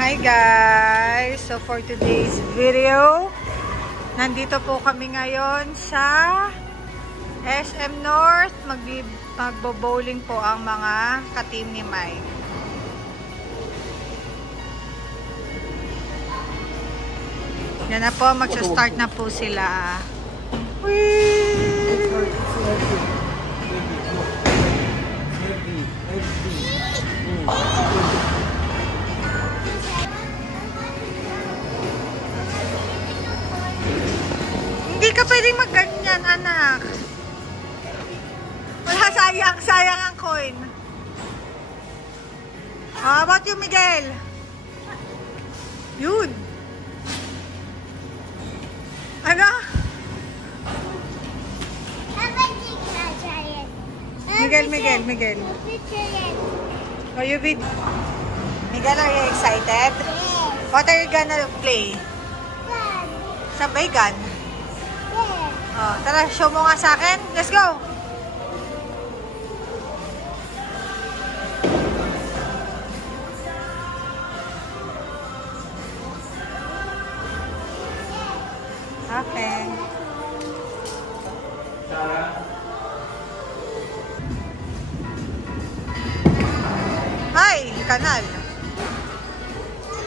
Hi guys! So for today's video, nandito po kami ngayon sa SM North. Magbo-bowling po ang mga ka-team ni Mike. Yan na po, magsa-start na po sila. Hindi ka pwedeng magganyan, anak. Wala, sayang ang coin. How about you, Miguel? Yun. Ano? Miguel. Oh, you vid. Miguel, are you excited? Yes. What are you gonna play? Gun. Sabay gun? Yes. Oh, tara, show mo nga sa akin. Let's go! Okay. Hi, kanal.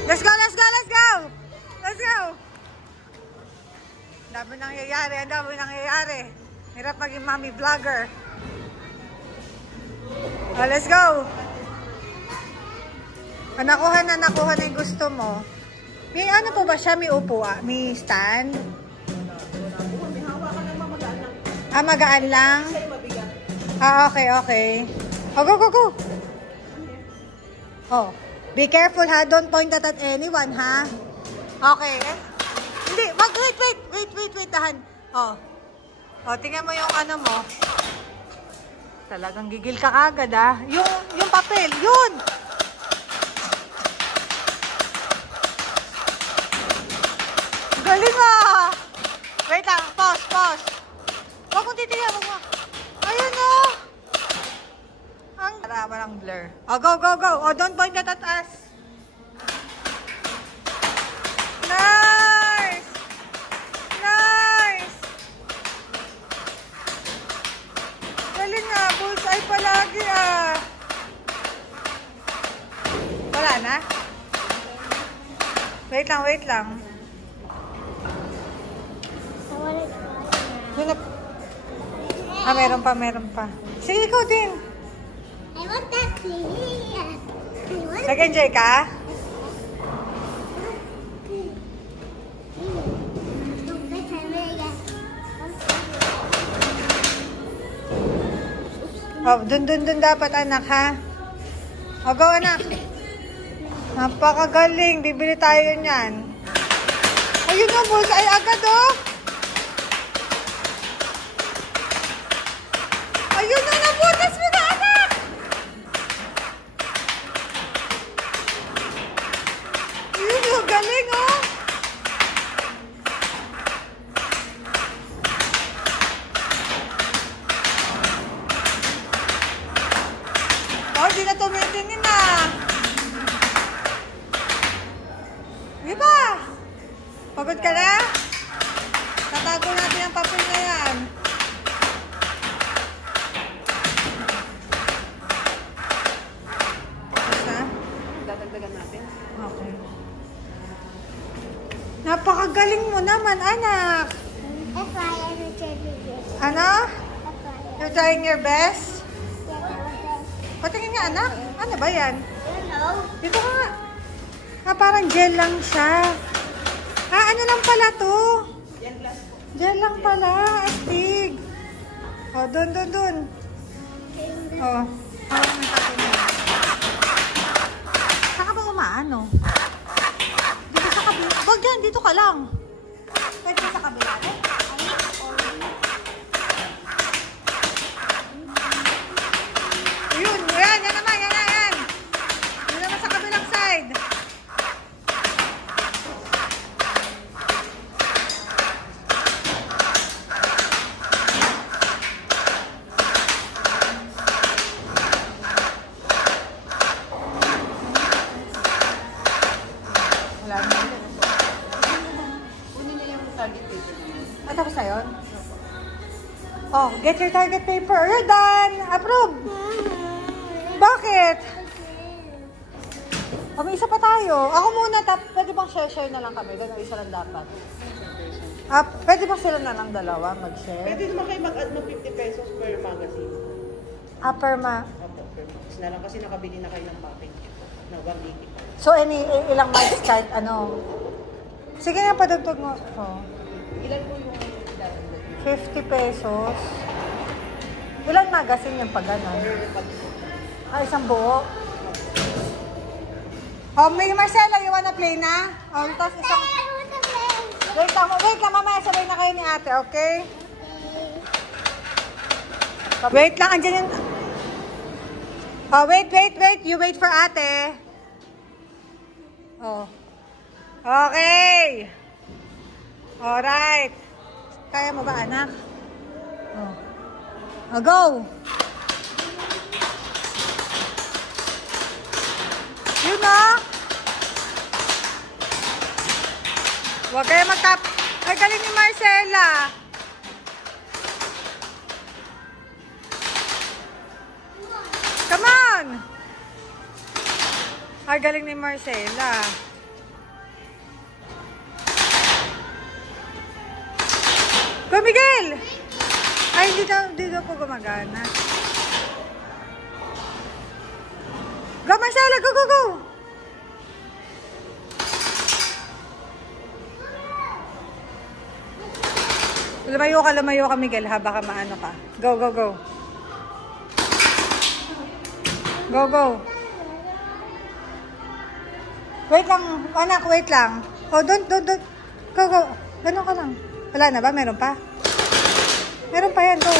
Let's go! Ang dami nangyayari. Hirap maging mommy vlogger. Oh, let's go! Nakuha na yung gusto mo. May ano po ba siya? May upo, may stand? Magaan lang? Okay. Oh, go! Oh, be careful ha. Don't point that at anyone ha. Okay. Hindi, wait, tahan. Oh, tingnan mo yung ano mo. Talagang gigil ka kagad ha. Yung papel, yun! Galing ah! Wait lang, pause. Huwag mong titigyan, ayun oh! Ang marama ng blur. Oh, go! Oh, don't point that at us. Nice! Galing nga, bullseye palagi ah. Wala na? Wait lang. Meron pa. Sige, ikaw din. I want that please. Nag-enjoy ka? Oh, dun dapat anak ha. Oh, go anak. Napakagaling. Bibili tayo niyan. Ayun o, bullseye agad oh. Ayun na, nabutas mo na anak. Ayun o, galing oh. Oh, di na tumitingin na. Diba? Pagod ka na? Tatago natin ang papel na yan. Dadagdagan natin. Okay. Napakagaling mo naman, anak. Ano? You're trying your best? Patingin niya, anak. Ano ba yan? Dito ka nga. Parang gel lang siya. Ano lang pala to? Gel lang pala. Astig. Oh, dun. Oh. Saan ka ba umaano? Dito sa kabila. Huwag dyan, dito ka lang. Pwede sa kabila. Ayun, yan naman. Yan naman sa kabilang side. Tapos na yun? Oh, get your target paper. You're done. Approve. Bakit? Oh, may isa pa tayo. Ako muna, pwede bang share na lang kami? Ganun, isa lang dapat. Pwede ba sila na lang dalawa mag-share? Pwede naman kayo mag-add ng 50 pesos per magazine. Per Per magazine na lang kasi nakabili na kayo ng package na 180. So, ilang miles kahit ano? Sige nga, padagtog mo. Oh. Ilan po yung 50 pesos. Ilang magazine yung pag ano? Isang buo. Oh, may Marcela, you wanna play na? Oh, tapos isang... Wait lang, mamaya sabay na kayo ni ate, okay? Wait lang, andyan yung... Oh, wait. You wait for ate. Oh. Okay. Alright. Kaya mo ba, anak? Oh. Oh, go! Yun na! Huwag kayo magtap... Ay, galing ni Marcela! Come on! Ay, galing ni Marcela. Go, Miguel! Ay, hindi daw po gumagana. Go, Marcela! Go! Lumayo ka, Miguel, ha? Baka maano ka. Go! Go! Wait lang, anak, wait lang. Oh, don't. Go. Ganun ka lang. Wala na ba? Meron pa? Meron pa yan, go.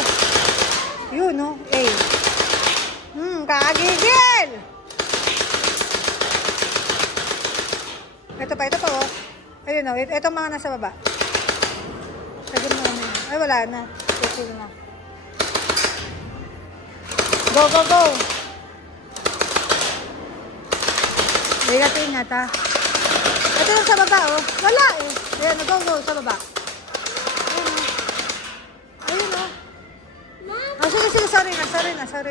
Yun, no? Kakagigil! Ito pa, oh. Ayun, no? Ito mga nasa baba. Lagyan mo na. Ay, wala na. Ito na. Go! Ingat, ha? Ito yung sa baba, oh. Wala, eh. Ayan, go, sa baba. Ayun, oh. Oh, sige, sorry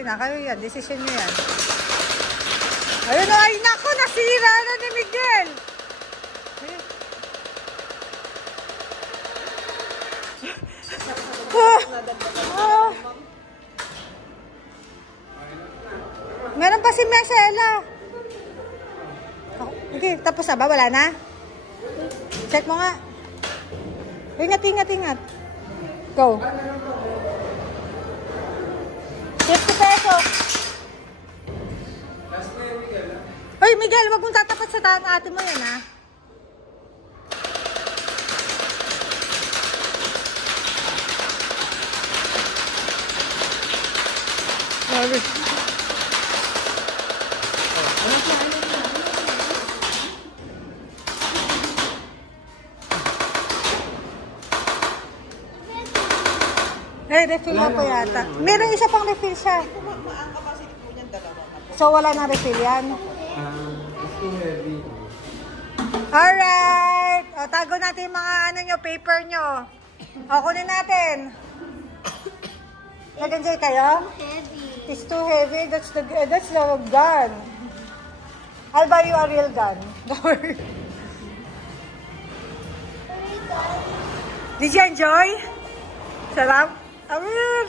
na. Kayo yan, decision nyo yan. Ayun, oh. Ay, naku, nasira na ni Miguel. Meron pa si Marcela. Okay, tapos na ba? Wala na? Check mo nga. Ingat. Go. 50 pesos. Ay, Miguel, wag mong tatapat sa ate mo yan, ha? Sorry. Refill mo po yata. Meron isa pang refill siya. Ang capacity po niyan, dalawa. So, wala na refill yan? It's too heavy. Alright! O, tago natin yung mga paper nyo. O, kunin natin. Nag-enjoy kayo? Heavy. It's too heavy. That's the gun. I'll buy you a real gun. Don't worry. Did you enjoy? Sarap? Awir!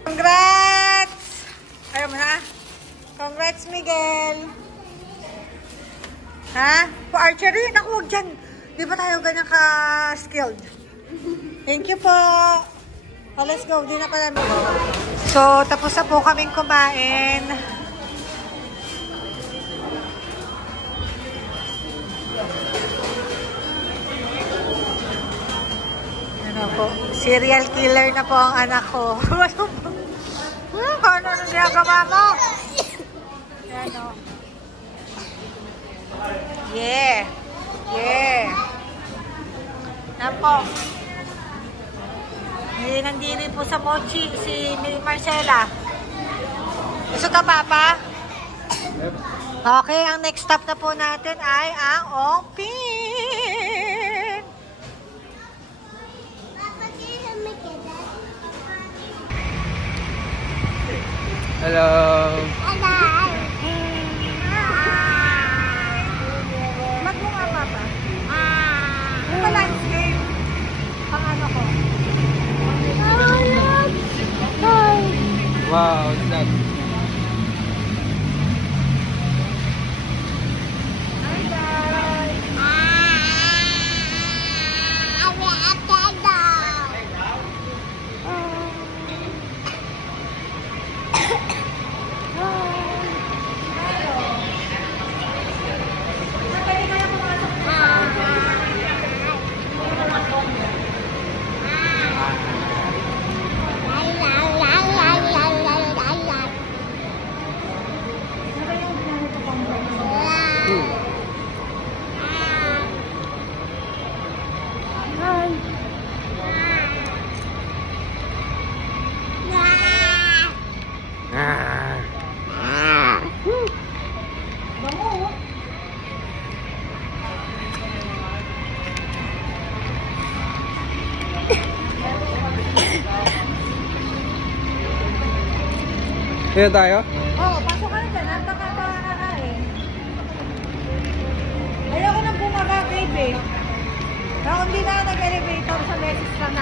Congrats! Ayaw mo na? Congrats, Miguel! Ha? For archery? Naku, huwag dyan. Di ba tayo ganyan ka-skilled? Thank you po! Oh, let's go. Di na pala. So, tapos na po kaming kumain. Ano po? Serial killer na po ang anak ko. Ano na ginagawa mo? Yan o. Yeah. Yan po. Nandiri po sa mochi si Marcela. Gusto ka, Papa? Okay, ang next stop na po natin ay ang Ongpin. Hello. Magbunga pa ba? Yung landscape. Pang ano ko. Wow, what's that? Hi guys! Bango! Kaya tayo? Oo, pasok ka na dyan. Napakakakain. Ayoko nang bumaba, babe eh. Pero kung di na nag-elevator sa message lang